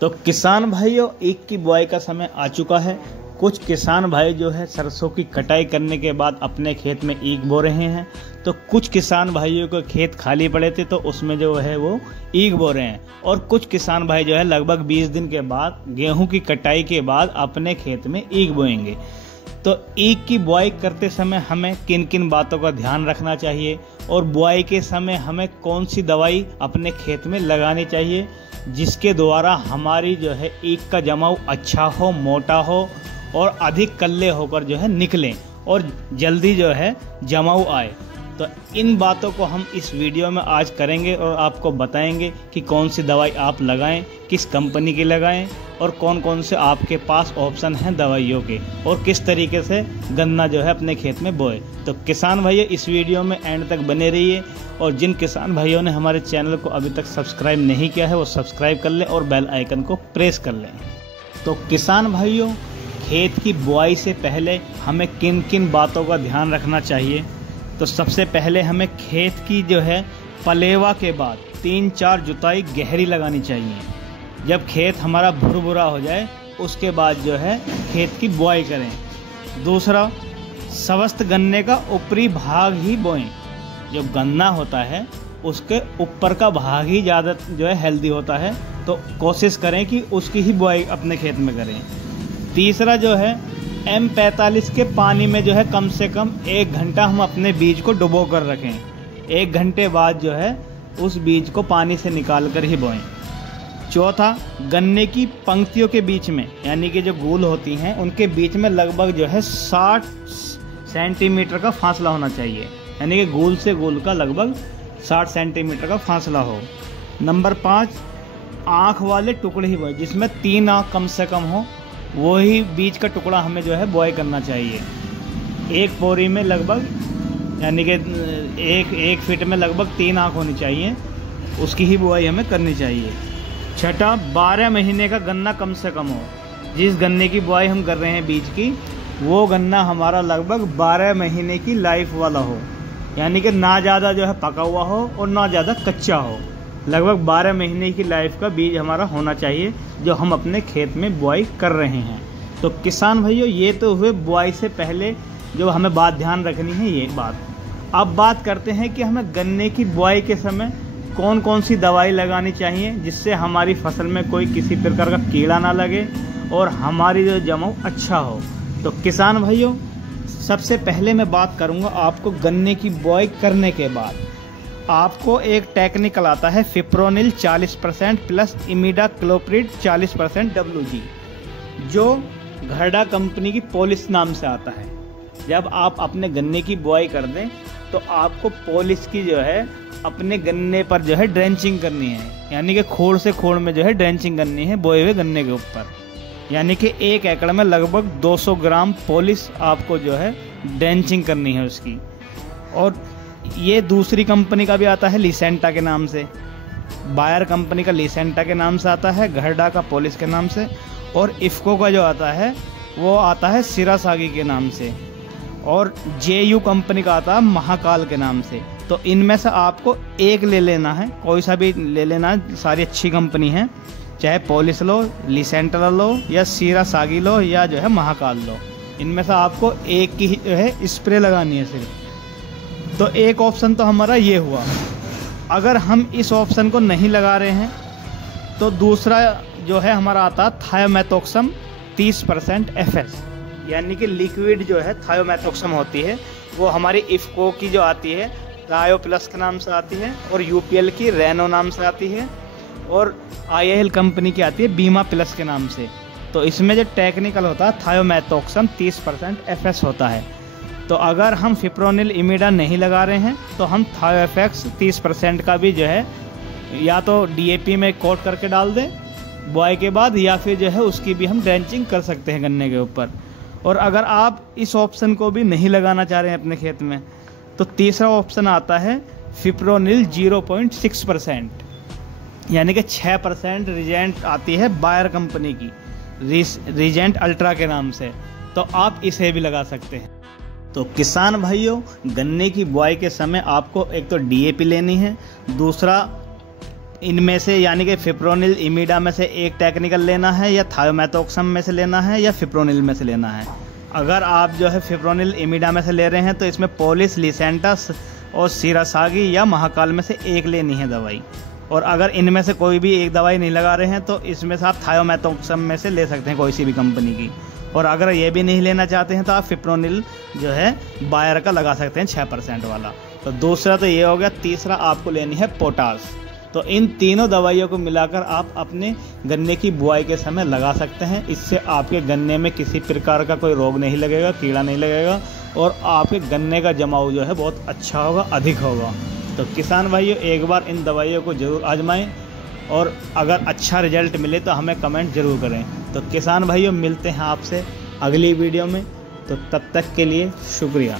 तो किसान भाइयों, ईख की बुआई का समय आ चुका है। कुछ किसान भाई जो है सरसों की कटाई करने के बाद अपने खेत में ईख बो रहे हैं, तो कुछ किसान भाइयों के खेत खाली पड़े थे तो उसमें जो है वो ईख बो रहे हैं। और कुछ किसान भाई जो है लगभग 20 दिन के बाद गेहूं की कटाई के बाद अपने खेत में ईख बोएंगे। तो ईख की बुआई करते समय हमें किन किन बातों का ध्यान रखना चाहिए और बुआई के समय हमें कौन सी दवाई अपने खेत में लगानी चाहिए जिसके द्वारा हमारी जो है ईख का जमाव अच्छा हो, मोटा हो और अधिक कल्ले होकर जो है निकलें और जल्दी जो है जमाव आए। तो इन बातों को हम इस वीडियो में आज करेंगे और आपको बताएंगे कि कौन सी दवाई आप लगाएं, किस कंपनी की लगाएं और कौन कौन से आपके पास ऑप्शन हैं दवाइयों के, और किस तरीके से गन्ना जो है अपने खेत में बोए। तो किसान भाइयों, इस वीडियो में एंड तक बने रहिए और जिन किसान भाइयों ने हमारे चैनल को अभी तक सब्सक्राइब नहीं किया है वो सब्सक्राइब कर लें और बेल आइकन को प्रेस कर लें। तो किसान भाइयों, खेत की बुआई से पहले हमें किन किन बातों का ध्यान रखना चाहिए। तो सबसे पहले हमें खेत की जो है पलेवा के बाद 3-4 जुताई गहरी लगानी चाहिए। जब खेत हमारा भुरभुरा हो जाए उसके बाद जो है खेत की बुआई करें। दूसरा, स्वस्थ गन्ने का ऊपरी भाग ही बोएं। जो गन्ना होता है उसके ऊपर का भाग ही ज़्यादा जो है हेल्दी होता है, तो कोशिश करें कि उसकी ही बुआई अपने खेत में करें। तीसरा जो है M45 के पानी में जो है कम से कम 1 घंटा हम अपने बीज को डुबो कर रखें। 1 घंटे बाद जो है उस बीज को पानी से निकाल कर ही बोएं। चौथा, गन्ने की पंक्तियों के बीच में यानी कि जो गूल होती हैं उनके बीच में लगभग जो है 60 सेंटीमीटर का फासला होना चाहिए, यानी कि गूल से गूल का लगभग 60 सेंटीमीटर का फासला हो। नंबर 5, आँख वाले टुकड़े ही बोए, जिसमें 3 आँख कम से कम हो, वही बीज का टुकड़ा हमें जो है बुआई करना चाहिए। एक बोरी में लगभग यानी कि एक फीट में लगभग 3 आँख होनी चाहिए, उसकी ही बुआई हमें करनी चाहिए। छठा, 12 महीने का गन्ना कम से कम हो। जिस गन्ने की बुआई हम कर रहे हैं बीज की, वो गन्ना हमारा लगभग 12 महीने की लाइफ वाला हो, यानी कि ना ज़्यादा जो है पका हुआ हो और ना ज़्यादा कच्चा हो। लगभग 12 महीने की लाइफ का बीज हमारा होना चाहिए जो हम अपने खेत में बुआई कर रहे हैं। तो किसान भाइयों, ये तो हुए बुआई से पहले जो हमें बात ध्यान रखनी है ये बात। अब बात करते हैं कि हमें गन्ने की बुआई के समय कौन कौन सी दवाई लगानी चाहिए जिससे हमारी फसल में कोई किसी प्रकार का कीड़ा ना लगे और हमारी जो जमाव अच्छा हो। तो किसान भाइयों, सबसे पहले मैं बात करूँगा आपको गन्ने की बुआई करने के बाद आपको एक टेक्निकल आता है फिप्रोनिल 40% प्लस इमिडाक्लोप्रिड 40% WG, जो घरडा कंपनी की पॉलिश नाम से आता है। जब आप अपने गन्ने की बुआई कर दें तो आपको पॉलिश की जो है अपने गन्ने पर जो है ड्रेंचिंग करनी है, यानी कि खोड़ से खोड़ में जो है ड्रेंचिंग करनी है बोए हुए गन्ने के ऊपर, यानी कि 1 एकड़ में लगभग 200 ग्राम पॉलिश आपको जो है ड्रेंचिंग करनी है उसकी। और ये दूसरी कंपनी का भी आता है लिसेंटा के नाम से, बायर कंपनी का लिसेंटा के नाम से आता है, घरडा का पॉलिश के नाम से, और इफ्को का जो आता है वो आता है सिरासागी के नाम से, और JU कंपनी का आता है महाकाल के नाम से। तो इनमें से आपको एक ले लेना है, कोई सा भी ले लेना है, सारी अच्छी कंपनी है, चाहे पॉलिश लो, लिसेंटा लो या सिरासागी लो या जो है महाकाल लो, इनमें से आपको एक की जो है स्प्रे लगानी है सिर्फ। तो एक ऑप्शन तो हमारा ये हुआ। अगर हम इस ऑप्शन को नहीं लगा रहे हैं तो दूसरा जो है हमारा आता है थायोमेथोक्सम 30% FS, यानी कि लिक्विड जो है थायोमेथोक्सम होती है, वो हमारी इफ्को की जो आती है रायो प्लस के नाम से आती है, और UPL की रेनो नाम से आती है, और IIL कंपनी की आती है बीमा प्लस के नाम से। तो इसमें जो टेक्निकल होता है थायोमेथोक्सम 30% FS होता है। तो अगर हम फिप्रोनिल इमिडा नहीं लगा रहे हैं तो हम थायोएफएक्स 30% का भी जो है या तो DAP में कोट करके डाल दें बुआई के बाद, या फिर जो है उसकी भी हम ड्रेंचिंग कर सकते हैं गन्ने के ऊपर। और अगर आप इस ऑप्शन को भी नहीं लगाना चाह रहे हैं अपने खेत में तो तीसरा ऑप्शन आता है फिप्रोनिल 0.6%, यानी कि 6% रिजेंट आती है बायर कंपनी की, रिजेंट अल्ट्रा के नाम से, तो आप इसे भी लगा सकते हैं। तो किसान भाइयों, गन्ने की बुआई के समय आपको एक तो DAP लेनी है, दूसरा इनमें से यानी कि फिप्रोनिल इमिडा में से एक टेक्निकल लेना है या थायोमेथोक्सम में से लेना है या फिप्रोनिल में से लेना है। अगर आप जो है फिप्रोनिल इमिडा में से ले रहे हैं तो इसमें पोलिस, लिसेंटस और सीरासागी या महाकाल में से एक लेनी है दवाई। और अगर इनमें से कोई भी एक दवाई नहीं लगा रहे हैं तो इसमें से आप थायोमेथोक्सम में से ले सकते हैं कोई सी भी कंपनी की। और अगर ये भी नहीं लेना चाहते हैं तो आप फिप्रोनिल जो है बायर का लगा सकते हैं 6% वाला। तो दूसरा तो ये हो गया। तीसरा आपको लेनी है पोटास। तो इन तीनों दवाइयों को मिलाकर आप अपने गन्ने की बुआई के समय लगा सकते हैं। इससे आपके गन्ने में किसी प्रकार का कोई रोग नहीं लगेगा, कीड़ा नहीं लगेगा और आपके गन्ने का जमाव जो है बहुत अच्छा होगा, अधिक होगा। तो किसान भाइयों एक बार इन दवाइयों को ज़रूर आजमाएं और अगर अच्छा रिजल्ट मिले तो हमें कमेंट ज़रूर करें। तो किसान भाइयों मिलते हैं आपसे अगली वीडियो में। तो तब तक के लिए शुक्रिया।